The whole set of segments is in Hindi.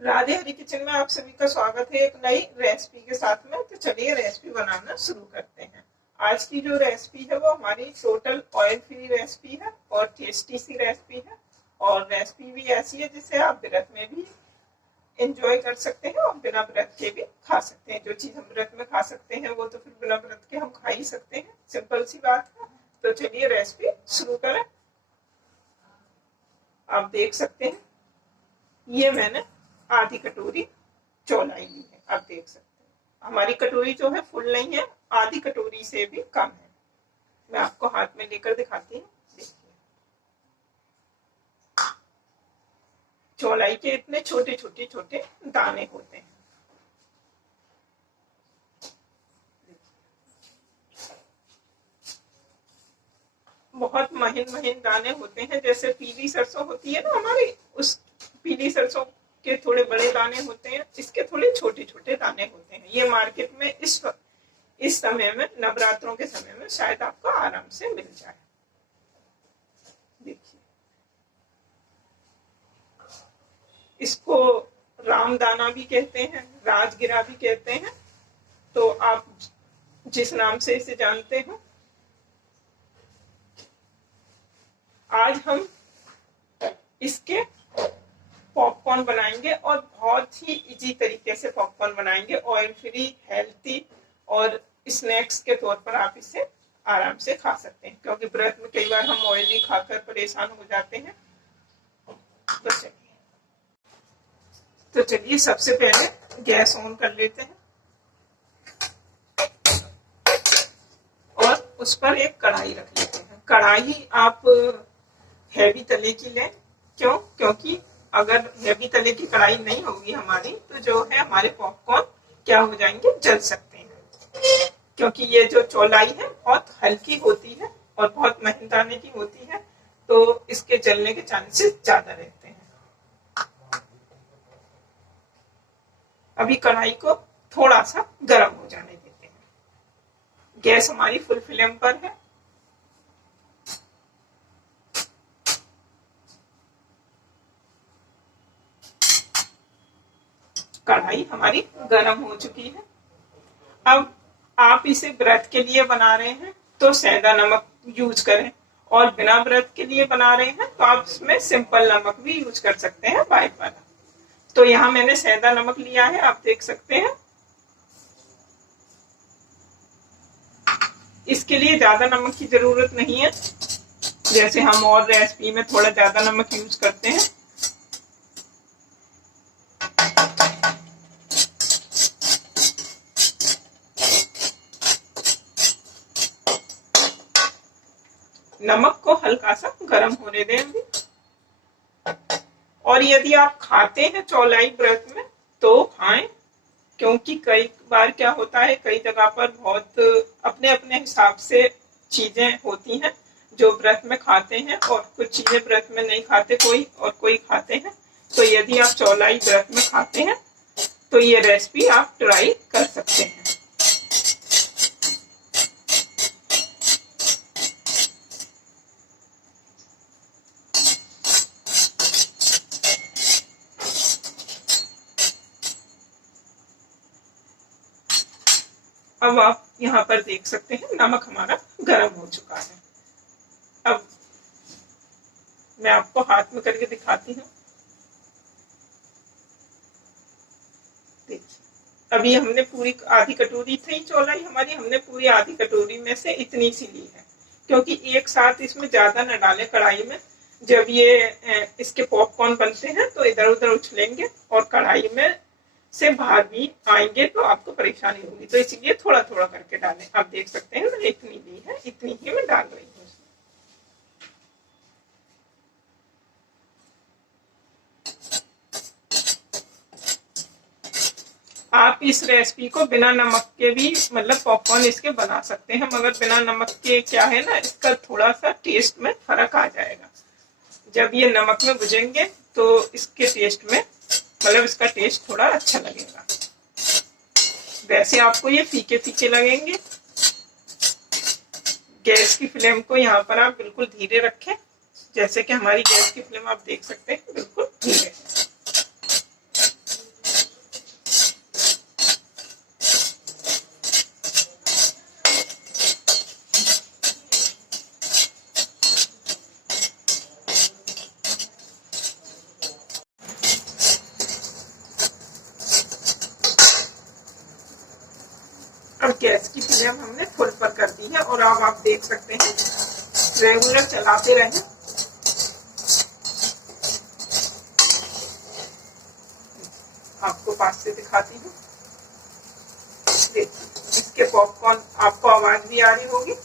राधे हरी किचन में आप सभी का स्वागत है एक नई रेसिपी के साथ में। तो चलिए रेसिपी बनाना शुरू करते हैं। आज की जो रेसिपी है वो हमारी टोटल ऑयल फ्री रेसिपी है और टेस्टी सी रेसिपी है। और रेसिपी भी ऐसी है जिसे आप व्रत में भी एंजॉय कर सकते हैं और बिना व्रत के भी खा सकते हैं। जो चीज हम व्रत में खा सकते हैं वो तो फिर बिना व्रत के हम खा ही सकते हैं, सिंपल सी बात है। तो चलिए रेसिपी शुरू करें। आप देख सकते हैं ये मैंने आधी कटोरी चौलाई ली है। आप देख सकते हैं हमारी कटोरी जो है फुल नहीं है, आधी कटोरी से भी कम है। मैं आपको हाथ में लेकर दिखाती हूँ। देखिए चौलाई के इतने छोटे छोटे छोटे दाने होते हैं। बहुत महीन महीन दाने होते हैं, जैसे पीली सरसों होती है ना हमारी, उस पीली सरसों के थोड़े बड़े दाने होते हैं, इसके थोड़े छोटे छोटे दाने होते हैं। ये मार्केट में इस समय में, नवरात्रों के समय में शायद आपको आराम से मिल जाए। देखिए इसको रामदाना भी कहते हैं, राजगिरा भी कहते हैं, तो आप जिस नाम से इसे जानते हो। आज हम इसके पॉपकॉर्न बनाएंगे और बहुत ही इजी तरीके से पॉपकॉर्न बनाएंगे। ऑयल फ्री, हेल्थी और स्नैक्स के तौर पर आप इसे आराम से खा सकते हैं, क्योंकि व्रत में कई बार हम ऑयली खाकर परेशान हो जाते हैं। तो चलिए सबसे पहले गैस ऑन कर लेते हैं और उस पर एक कढ़ाई रख लेते हैं। कढ़ाई आप हैवी तले की लें। क्योंकि अगर हैवी तले की कढ़ाई नहीं होगी हमारी, तो जो है हमारे पॉपकॉर्न क्या हो जाएंगे, जल सकते हैं। क्योंकि ये जो चौलाई है बहुत हल्की होती है और बहुत महीन दाने की होती है, तो इसके जलने के चांसेस ज्यादा रहते हैं। अभी कढ़ाई को थोड़ा सा गर्म हो जाने देते हैं। गैस हमारी फुल फ्लेम पर है। कढ़ाई हमारी गर्म हो चुकी है। अब आप इसे व्रत के लिए बना रहे हैं तो सेंधा नमक यूज करें, और बिना व्रत के लिए बना रहे हैं तो आप इसमें सिंपल नमक भी यूज कर सकते हैं, व्हाइट वाला। तो यहाँ मैंने सेंधा नमक लिया है, आप देख सकते हैं। इसके लिए ज्यादा नमक की जरूरत नहीं है, जैसे हम और रेसिपी में थोड़ा ज्यादा नमक यूज करते हैं। नमक को हल्का सा गर्म होने दें अभी। और यदि आप खाते हैं चौलाई व्रत में तो खाएं, क्योंकि कई बार क्या होता है, कई जगह पर बहुत अपने अपने हिसाब से चीजें होती हैं जो व्रत में खाते हैं, और कुछ चीजें व्रत में नहीं खाते कोई, और कोई खाते हैं। तो यदि आप चौलाई व्रत में खाते हैं तो ये रेसिपी आप ट्राई कर सकते हैं। अब आप यहाँ पर देख सकते हैं नमक हमारा गर्म हो चुका है। अब मैं आपको हाथ में करके दिखाती हूँ। देखिए अभी हमने पूरी आधी कटोरी थी चौलाई हमारी, हमने पूरी आधी कटोरी में से इतनी सी ली है, क्योंकि एक साथ इसमें ज्यादा न डालें कढ़ाई में। जब ये इसके पॉपकॉर्न बनते हैं तो इधर उधर उछलेंगे और कढ़ाई में से बाहर भी आएंगे तो आपको परेशानी होगी, तो इसलिए थोड़ा थोड़ा करके डालें। आप देख सकते हैं मैंने इतनी ली है, इतनी ही मैं डाल रही हूँ। आप इस रेसिपी को बिना नमक के भी मतलब पॉपकॉर्न इसके बना सकते हैं, मगर बिना नमक के क्या है ना, इसका थोड़ा सा टेस्ट में फर्क आ जाएगा। जब ये नमक में भुजेंगे तो इसके टेस्ट में मतलब इसका टेस्ट थोड़ा अच्छा लगेगा। वैसे आपको ये फीके फीके लगेंगे। गैस की फ्लेम को यहाँ पर आप बिल्कुल धीरे रखें, जैसे कि हमारी गैस की फ्लेम आप देख सकते हैं बिल्कुल धीरे। इसकी फ्लेम हमने फुल पर कर दी है और अब आप देख सकते हैं रेगुलर चलाते रहें। आपको पास से दिखाती हूँ। देखिए इसके पॉपकॉर्न आपको आवाज भी आ रही होगी।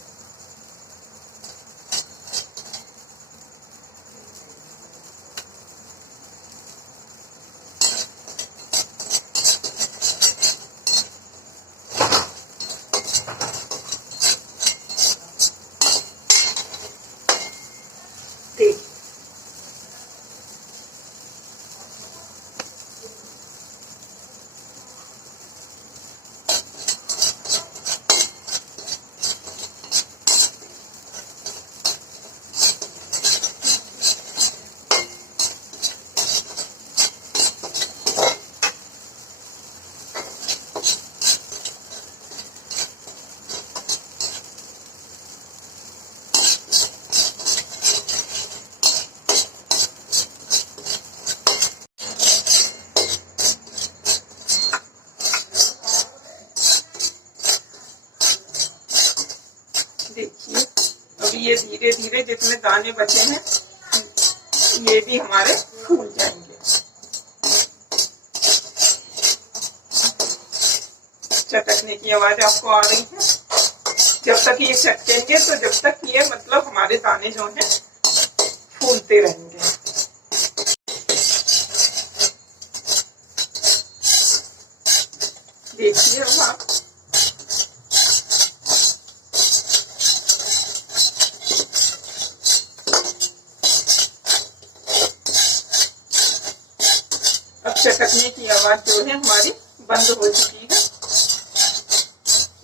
देखिए अभी ये धीरे धीरे जितने दाने बचे हैं ये भी हमारे फूल जाएंगे। चटकने की आवाज आपको आ रही है। जब तक ये चटकेंगे तो जब तक ये मतलब हमारे दाने जो हैं फूलते रहेंगे। देखिए अब आप चटकने की आवाज जो है हमारी बंद हो चुकी है।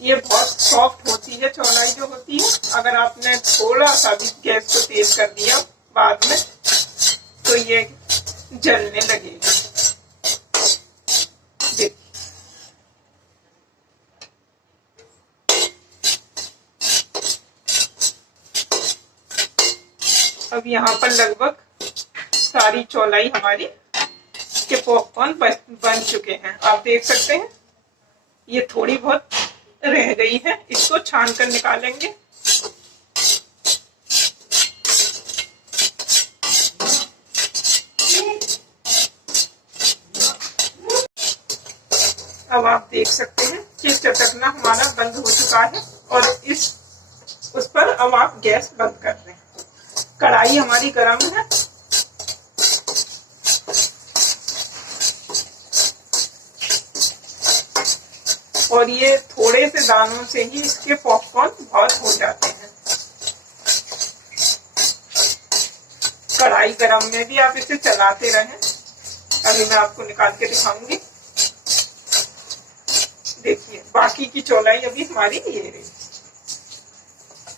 ये बहुत सॉफ्ट होती है चौलाई जो होती है। अगर आपने थोड़ा सा भी गैस को तेज कर दिया बाद में तो ये जलने लगेगी। देखिए अब यहाँ पर लगभग सारी चौलाई हमारी के पॉपकॉर्न बन चुके हैं। आप देख सकते हैं ये थोड़ी बहुत रह गई है, इसको छान कर निकालेंगे। अब आप देख सकते हैं कि चटकना हमारा बंद हो चुका है और उस पर अब आप गैस बंद कर दें। कढ़ाई हमारी गर्म है। और ये थोड़े से दानों से ही इसके पॉपकॉर्न बहुत हो जाते हैं। कढ़ाई गरम में भी आप इसे चलाते रहें। अभी मैं आपको निकाल के दिखाऊंगी। देखिए बाकी की चौलाई अभी हमारी ये रही।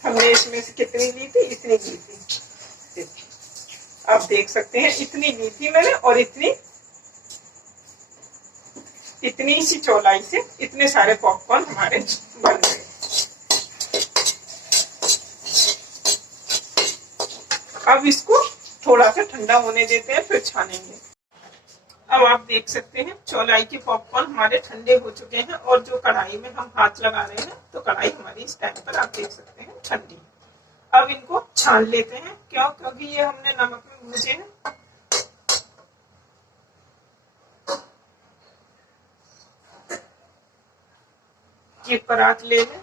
हमने इसमें से कितनी ली थी, इतनी ली थी। देखिए आप देख सकते हैं इतनी ली थी मैंने और इतनी सी चौलाई से इतने सारे पॉपकॉर्न हमारे बन गए। अब इसको थोड़ा सा ठंडा होने देते हैं फिर छानेंगे। अब आप देख सकते हैं चौलाई के पॉपकॉर्न हमारे ठंडे हो चुके हैं और जो कढ़ाई में हम हाथ लगा रहे हैं तो कढ़ाई हमारी इस टाइम पर आप देख सकते हैं ठंडी। अब इनको छान लेते हैं। क्यों? क्योंकि ये हमने नमक में भूजे हैं। ये परात ले लें।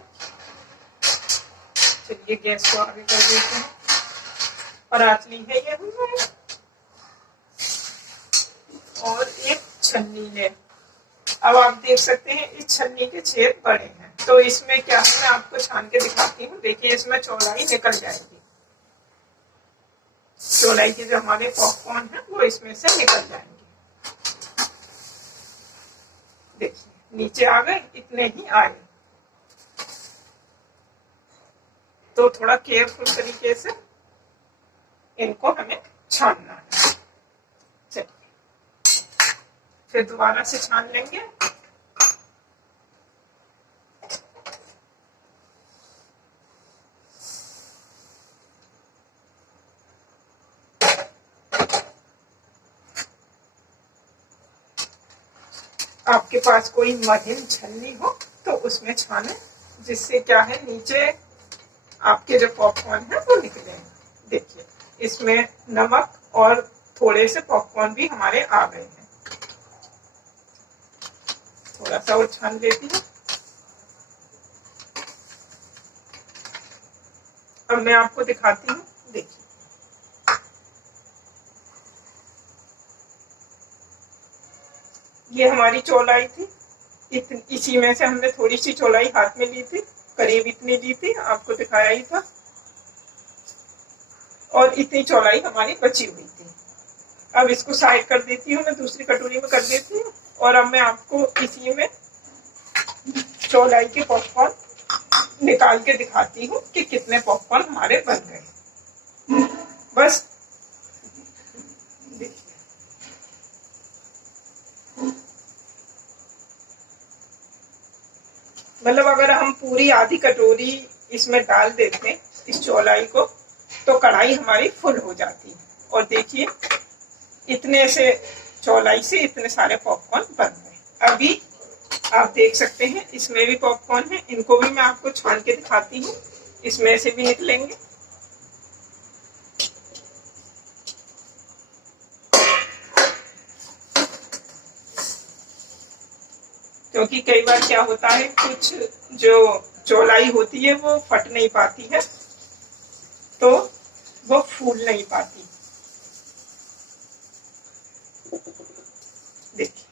चलिए गैस को आगे कर देते हैं। परात ली है ये हमने और एक छन्नी है। अब आप देख सकते हैं इस छन्नी के छेद बड़े हैं तो इसमें क्या है मैं आपको छान के दिखाती हूँ। देखिए इसमें चौलाई निकल जाएगी। चौलाई के जो हमारे पॉपकॉर्न है वो इसमें से निकल जाएंगे। देखिए नीचे आ गए, इतने ही आए। तो थोड़ा केयरफुल तरीके से इनको हमें छानना है। चलिए फिर दोबारा से छान लेंगे। आपके पास कोई महीन छन्नी हो तो उसमें छाने। जिससे क्या है नीचे आपके जो पॉपकॉर्न है वो निकले। देखिए इसमें नमक और थोड़े से पॉपकॉर्न भी हमारे आ गए हैं। थोड़ा सा और छान लेती हूँ। अब मैं आपको दिखाती हूँ। देखिए ये हमारी चौलाई थी, इसी में से हमने थोड़ी सी चौलाई हाथ में ली थी, करीब इतनी ली थी, आपको दिखाया ही था, और इतनी चौलाई हमारी बची हुई थी। अब इसको साइड कर देती हूँ, मैं दूसरी कटोरी में कर देती हूँ। और अब मैं आपको इसी में चौलाई के पॉपकॉर्न निकाल के दिखाती हूँ कि कितने पॉपकॉर्न हमारे बन गए। बस देखिए मतलब अगर हम पूरी आधी कटोरी इसमें डाल देते इस चौलाई को तो कढ़ाई हमारी फुल हो जाती। और देखिए इतने से चौलाई से इतने सारे पॉपकॉर्न बन गए। अभी आप देख सकते हैं इसमें भी पॉपकॉर्न है, इनको भी मैं आपको छान के दिखाती हूँ, इसमें से भी निकलेंगे। क्योंकि कई बार क्या होता है कुछ जो चौलाई होती है वो फट नहीं पाती है, तो वो फूल नहीं पाती। देखिए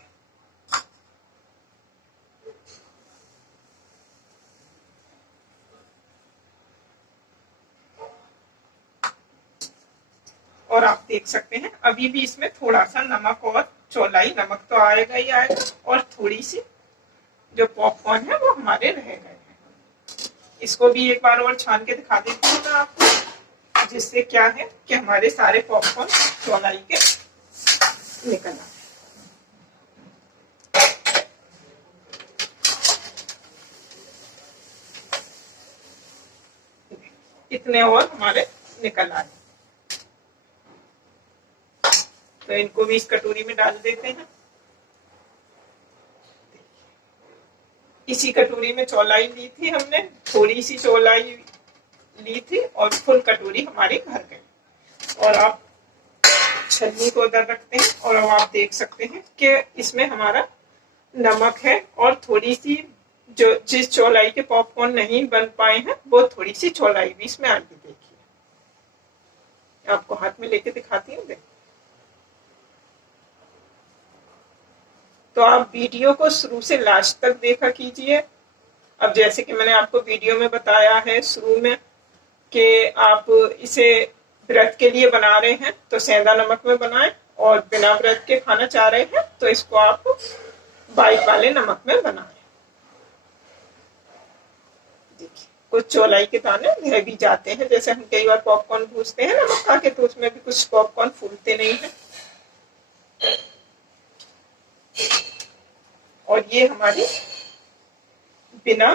और आप देख सकते हैं अभी भी इसमें थोड़ा सा नमक और चौलाई, नमक तो आएगा ही आएगा, और थोड़ी सी जो पॉपकॉर्न है वो हमारे रह गए हैं। इसको भी एक बार और छान के दिखा देती हूँ मैं आपको, जिससे क्या है कि हमारे सारे पॉपकॉर्न चौलाई के निकल आए। इतने और हमारे निकल आए, तो इनको भी इस कटोरी में डाल देते हैं। इसी कटोरी में चौलाई ली थी हमने, थोड़ी सी चौलाई ली थी और फुल कटोरी हमारी भर गई। और आप छन्नी को उधर रखते हैं और अब आप देख सकते हैं कि इसमें हमारा नमक है, और थोड़ी सी जो जिस चौलाई के पॉपकॉर्न नहीं बन पाए हैं वो थोड़ी सी चौलाई भी इसमें आ गई। देखिए आपको हाथ में लेके दिखाती हूँ। तो आप वीडियो को शुरू से लास्ट तक देखा कीजिए। अब जैसे कि मैंने आपको वीडियो में बताया है शुरू में कि आप इसे व्रत के लिए बना रहे हैं तो सेंधा नमक में बनाएं, और बिना व्रत के खाना चाह रहे हैं तो इसको आप वाइट वाले नमक में बनाएं। देखिए कुछ चौलाई के दाने रह भी जाते हैं, जैसे हम कई बार पॉपकॉर्न भूजते हैं ना मक्का के, तो उसमें भी कुछ पॉपकॉर्न फूलते नहीं है। और ये हमारी बिना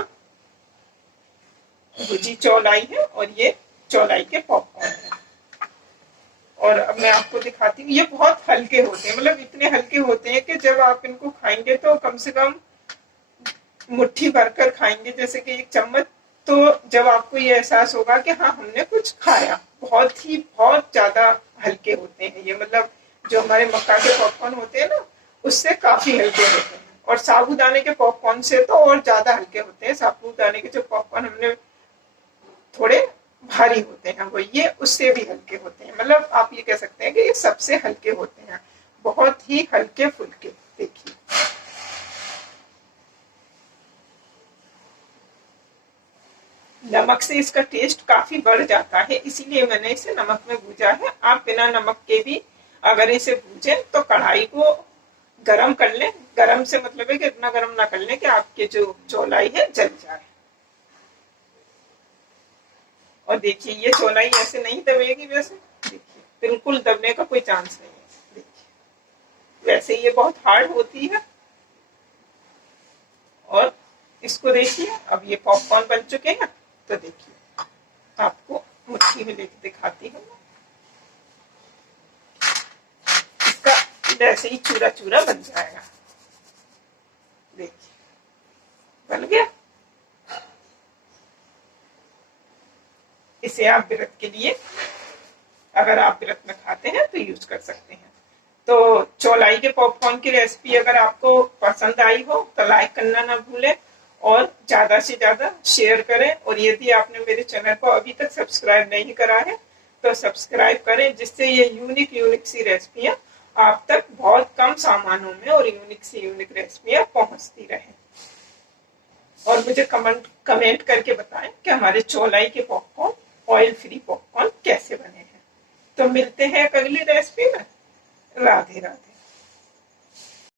भुजी चौलाई है, और ये चौलाई के पॉपकॉर्न है। और अब मैं आपको दिखाती हूँ, ये बहुत हल्के होते हैं, मतलब इतने हल्के होते हैं कि जब आप इनको खाएंगे तो कम से कम मुट्ठी भरकर खाएंगे, जैसे कि एक चम्मच, तो जब आपको ये एहसास होगा कि हाँ हमने कुछ खाया। बहुत ज्यादा हल्के होते हैं ये, मतलब जो हमारे मक्का के पॉपकॉर्न होते हैं ना उससे काफी हल्के होते हैं, और साबूदाने के पॉपकॉर्न से तो और ज्यादा हल्के होते हैं। साबूदाने के जो पॉपकॉर्न हमने थोड़े भारी होते हैं, वो ये उससे भी हल्के होते हैं, मतलब आप ये कह सकते हैं कि ये सबसे हल्के होते हैं, बहुत ही हल्के फुल्के। देखिए नमक से इसका टेस्ट काफी बढ़ जाता है, इसीलिए मैंने इसे नमक में भूजा है। आप बिना नमक के भी अगर इसे भूजें तो कढ़ाई को गरम कर लें। गरम से मतलब है कि इतना गरम ना कर लें कि आपके जो चौलाई है जल जाए। और देखिए ये चौलाई ऐसे नहीं दबेगी, वैसे देखिए बिल्कुल दबने का कोई चांस नहीं है। देखिए वैसे ये बहुत हार्ड होती है। और इसको देखिए अब ये पॉपकॉर्न बन चुके हैं, तो देखिए आपको मुट्ठी में लेके दिखाती हूँ। इसका वैसे ही चूरा चूरा बन जाएगा। देखिए बन गया। इसे आप व्रत के लिए, अगर आप व्रत में खाते हैं तो यूज कर सकते हैं। तो चौलाई के पॉपकॉर्न की रेसिपी अगर आपको पसंद आई हो तो लाइक करना ना भूलें और ज्यादा से ज्यादा शेयर करें। और यदि आपने मेरे चैनल को अभी तक सब्सक्राइब नहीं करा है तो सब्सक्राइब करें, जिससे ये यूनिक यूनिक सी रेसिपियां आप तक बहुत कम सामानों में और यूनिक सी यूनिक रेसिपियां पहुंचती रहें। और मुझे कमेंट करके बताएं कि हमारे चौलाई के पॉपकॉर्न, ऑयल फ्री पॉपकॉर्न कैसे बने हैं। तो मिलते हैं अगली रेसिपी में। राधे राधे।